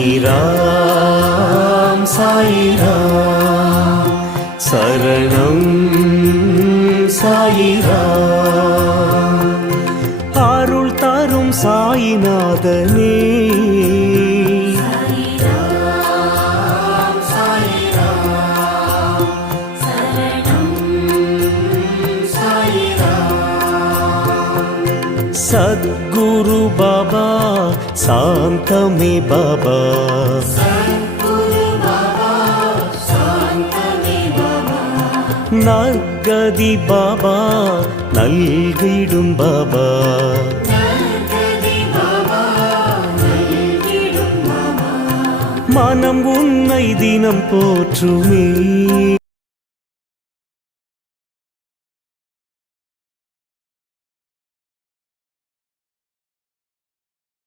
சாயிராம் சாயிராம் சரணம் சாயிராம் அருள் தரும் சாயிநாதனே सद्गुरु बाबा शांतमे बाबा नर्गदि बाबा नल्गिडुम बाबा मनम उन्नै दिनम पोற்றுமே